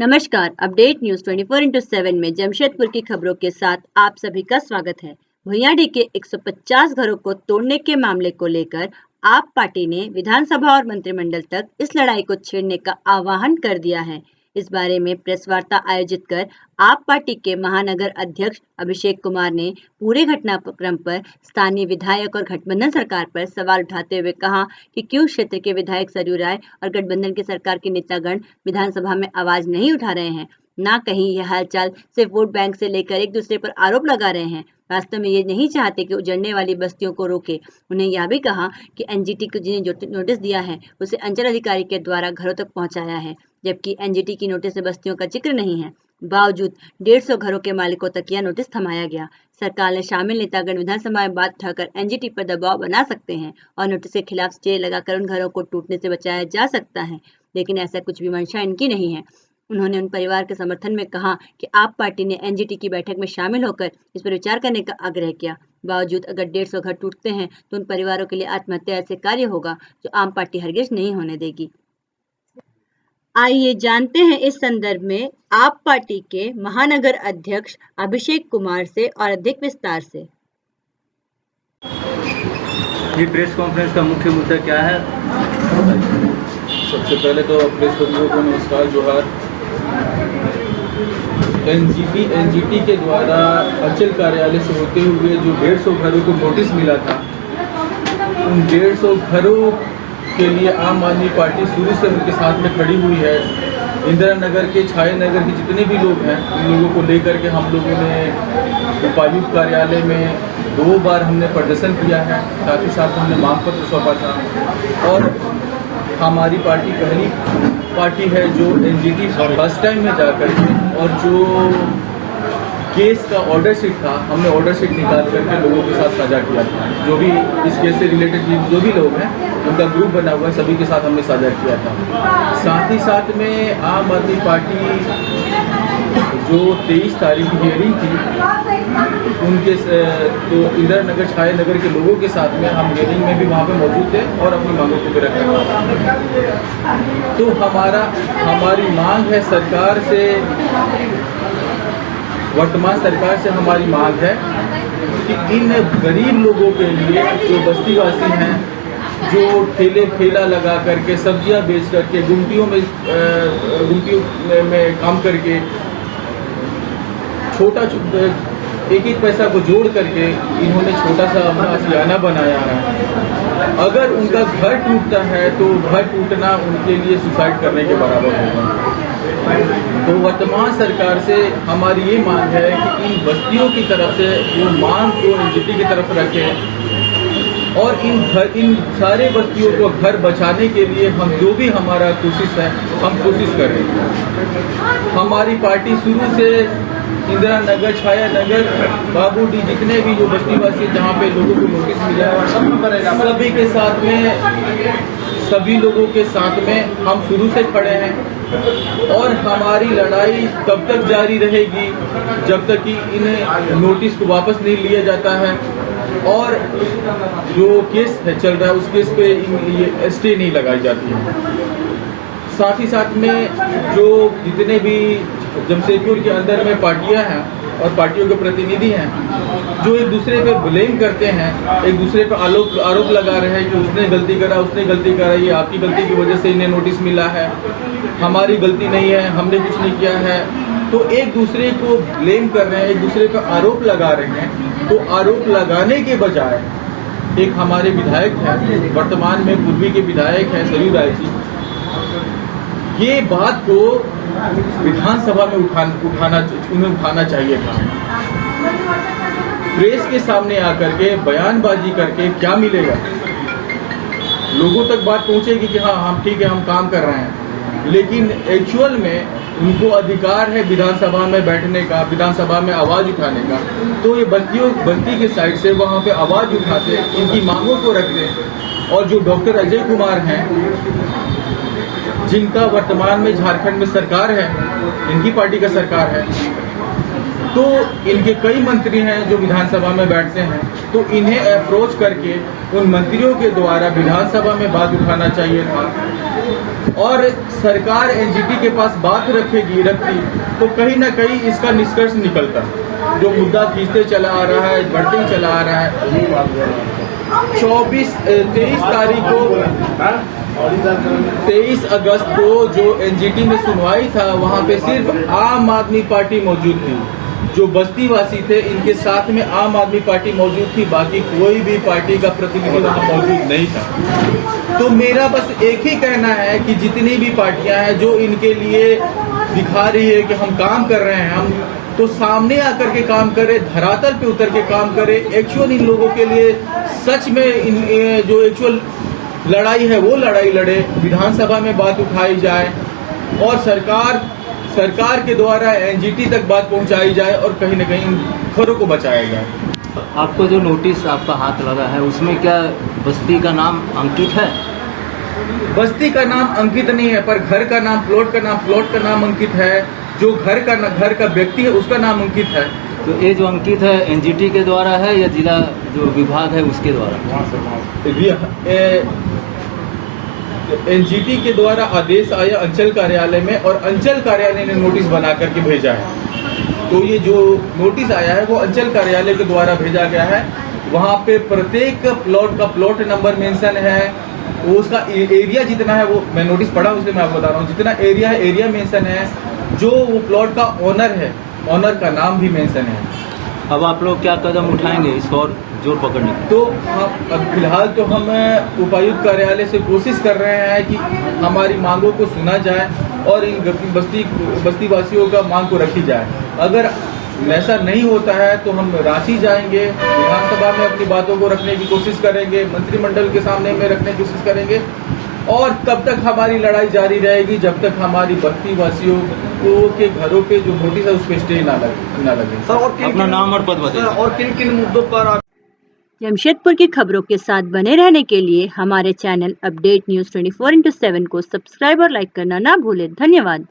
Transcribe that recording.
नमस्कार। Update news 24x7 में जमशेदपुर की खबरों के साथ आप सभी का स्वागत है। भुइयाडीह के 150 घरों को तोड़ने के मामले को लेकर आप पार्टी ने विधानसभा और मंत्रिमंडल तक इस लड़ाई को छेड़ने का आह्वान कर दिया है। इस बारे में प्रेस वार्ता आयोजित कर आप पार्टी के महानगर अध्यक्ष अभिषेक कुमार ने पूरे घटनाक्रम पर स्थानीय विधायक और गठबंधन सरकार पर सवाल उठाते हुए कहा कि क्यों क्षेत्र के विधायक सरयू राय और गठबंधन की सरकार के नेतागण विधानसभा में आवाज नहीं उठा रहे हैं। ना कहीं यह हालचाल सिर्फ वोट बैंक से लेकर एक दूसरे पर आरोप लगा रहे हैं। वास्तव में ये नहीं चाहते कि उजड़ने वाली बस्तियों को रोके। उन्हें यह भी कहा कि एनजीटी को जिन्हें नोटिस दिया है उसे अंचल अधिकारी के द्वारा घरों तक पहुंचाया है, जबकि एनजीटी की नोटिस में बस्तियों का जिक्र नहीं है। बावजूद 150 घरों के मालिकों तक यह नोटिस थमाया गया। सरकार ने शामिल नेतागण विधानसभा में बात उठाकर एनजीटी पर दबाव बना सकते हैं और नोटिस के खिलाफ स्टे लगाकर उन घरों को टूटने से बचाया जा सकता है, लेकिन ऐसा कुछ भी मंशा इनकी नहीं है। उन्होंने उन परिवार के समर्थन में कहा कि आप पार्टी ने एनजीटी की बैठक में शामिल होकर इस पर विचार करने का आग्रह किया। बावजूद अगर 150 घर टूटते हैं तो उन परिवारों के लिए आत्महत्या ऐसे कार्य होगा जो आम पार्टी हरगिज नहीं होने देगी। आइए जानते हैं इस संदर्भ में आप पार्टी के महानगर अध्यक्ष अभिषेक कुमार से और अधिक विस्तार से। ये प्रेस कॉन्फ्रेंस का मुख्य मुद्दा क्या है? सबसे पहले तो प्रेस बंधुओं को नमस्कार, जोहार। एनजीटी के द्वारा अंचल कार्यालय से होते हुए जो 150 घरों को नोटिस मिला था, उन 150 घरों के लिए आम आदमी पार्टी शुरू से उनके साथ में खड़ी हुई है। इंदिरा नगर के, छाया नगर के जितने भी लोग हैं, उन लोगों को लेकर के हम लोगों ने उपायुक्त कार्यालय में 2 बार हमने प्रदर्शन किया है। साथ ही साथ हमने मांग पत्र सौंपा था और हमारी पार्टी पहली पार्टी है जो एनजीटी फर्स्ट टाइम में जाकर और जो केस का ऑर्डर शीट था, हमने ऑर्डर शीट निकाल करके लोगों के साथ साझा किया था। जो भी इस केस से रिलेटेड जो भी लोग हैं, उनका ग्रुप बना हुआ है, सभी के साथ हमने साझा किया था। साथ ही साथ में आम आदमी पार्टी जो 23 तारीख की हियरिंग थी, उनके तो इंदिरा नगर, छाया नगर के लोगों के साथ में हम हियरिंग में भी वहाँ पे मौजूद थे और अपनी मांगों को भी रखा। तो हमारी मांग है सरकार से, वर्तमान सरकार से हमारी मांग है कि इन गरीब लोगों के लिए, जो बस्तीवासी हैं, जो ठेला लगा करके सब्जियां बेच करके गुमटियों में काम करके छोटा एक पैसा को जोड़ करके इन्होंने छोटा सा अपना आशियाना बनाया है। अगर उनका घर टूटता है तो घर टूटना उनके लिए सुसाइड करने के बराबर होगा। तो वर्तमान सरकार से हमारी ये मांग है कि इन बस्तियों की तरफ से वो मांग को एनजीटी की तरफ रखें और इन सारे बस्तियों को घर बचाने के लिए हम जो भी हमारा कोशिश है, हम कोशिश करें। हमारी पार्टी शुरू से इंदिरा नगर, छाया नगर, बाबूडी, जितने भी जो बस्तीवासी जहाँ पे लोगों को नोटिस मिला है, सभी के साथ में, सभी लोगों के साथ में हम शुरू से खड़े हैं और हमारी लड़ाई तब तक जारी रहेगी जब तक कि इन नोटिस को वापस नहीं लिया जाता है और जो केस है चल रहा है उस केस पे ये स्टे नहीं लगाई जाती है। साथ ही साथ में जो जितने भी जमशेदपुर के अंदर में पार्टियां हैं और पार्टियों के प्रतिनिधि हैं, जो एक दूसरे पे ब्लेम करते हैं, एक दूसरे पे आरोप लगा रहे हैं कि उसने गलती करा, उसने गलती करा, ये आपकी गलती की वजह से इन्हें नोटिस मिला है, हमारी गलती नहीं है, हमने कुछ नहीं किया है। तो एक दूसरे को ब्लेम कर रहे हैं, एक दूसरे पे आरोप लगा रहे हैं। तो आरोप लगाने के बजाय एक हमारे विधायक हैं, वर्तमान में पूर्वी के विधायक हैं सरयू राय जी, ये बात को विधानसभा में उन्हें उठाना चाहिए था। प्रेस के सामने आकर के बयानबाजी करके क्या मिलेगा? लोगों तक बात पहुंचेगी कि हाँ हम ठीक है, हम काम कर रहे हैं, लेकिन एक्चुअल में उनको अधिकार है विधानसभा में बैठने का, विधानसभा में आवाज उठाने का। तो ये बस्ती के साइड से वहाँ पे आवाज उठाते, इनकी मांगों को रखते। और जो डॉक्टर अजय कुमार हैं, जिनका वर्तमान में झारखंड में सरकार है, इनकी पार्टी का सरकार है, तो इनके कई मंत्री हैं जो विधानसभा में बैठते हैं, तो इन्हें अप्रोच करके उन मंत्रियों के द्वारा विधानसभा में बात उठाना चाहिए था। और सरकार एनजीटी के पास बात रखती तो कहीं ना कहीं इसका निष्कर्ष निकलता। जो मुद्दा खींचते चला आ रहा है, बढ़ते ही चला आ रहा है। 23 तारीख को 23 अगस्त को जो एनजीटी में सुनवाई था, वहाँ पे सिर्फ आम आदमी पार्टी मौजूद थी। जो बस्तीवासी थे इनके साथ में आम आदमी पार्टी मौजूद थी, बाकी कोई भी पार्टी का प्रतिनिधि वहाँ मौजूद नहीं था। तो मेरा बस एक ही कहना है कि जितनी भी पार्टियां हैं जो इनके लिए दिखा रही है कि हम काम कर रहे हैं, हम तो सामने आकर के काम करें, धरातल पे उतर के काम करें, एक्चुअल इन लोगों के लिए सच में जो एक्चुअल लड़ाई है वो लड़ाई लड़े, विधानसभा में बात उठाई जाए और सरकार के द्वारा एनजीटी तक बात पहुंचाई जाए और कहीं न कहीं घरों को बचाया जाए। आपको जो नोटिस आपका हाथ लगा है उसमें क्या बस्ती का नाम अंकित है? बस्ती का नाम अंकित नहीं है, पर घर का नाम, प्लॉट का नाम अंकित है। जो घर का व्यक्ति है उसका नाम अंकित है। तो ये जो अंकित है एनजीटी के द्वारा है या जिला जो विभाग है उसके द्वारा? एनजीटी के द्वारा आदेश आया अंचल कार्यालय में और अंचल कार्यालय ने नोटिस बना करके भेजा है। तो ये जो नोटिस आया है वो अंचल कार्यालय के द्वारा भेजा गया है। वहाँ पे प्रत्येक प्लॉट का प्लॉट नंबर मेंशन है, वो उसका एरिया जितना है, वो मैं नोटिस पढ़ा उसलिए मैं आपको बता रहा हूँ, जितना एरिया है एरिया मेंशन है। जो वो प्लॉट का ओनर है, ओनर का नाम भी मेंशन है। अब आप लोग क्या कदम उठाएंगे इसको और जोर पकड़ने की? तो अब फिलहाल तो हम उपायुक्त कार्यालय से कोशिश कर रहे हैं कि हमारी मांगों को सुना जाए और इन बस्तीवासियों का मांग को रखी जाए। अगर ऐसा नहीं होता है तो हम रांची जाएंगे, विधानसभा में अपनी बातों को रखने की कोशिश करेंगे, मंत्रिमंडल के सामने में रखने की कोशिश करेंगे और तब तक हमारी लड़ाई जारी रहेगी जब तक हमारी बस्तीवासियों के घरों पे जो नोटिस है उस पर स्टे ना लगे। सर, और अपना नाम और पद बताइए। और किन किन मुद्दों पर जमशेदपुर की खबरों के साथ बने रहने के लिए हमारे चैनल अपडेट न्यूज़ 24x7 को सब्सक्राइब और लाइक करना ना भूलें। धन्यवाद।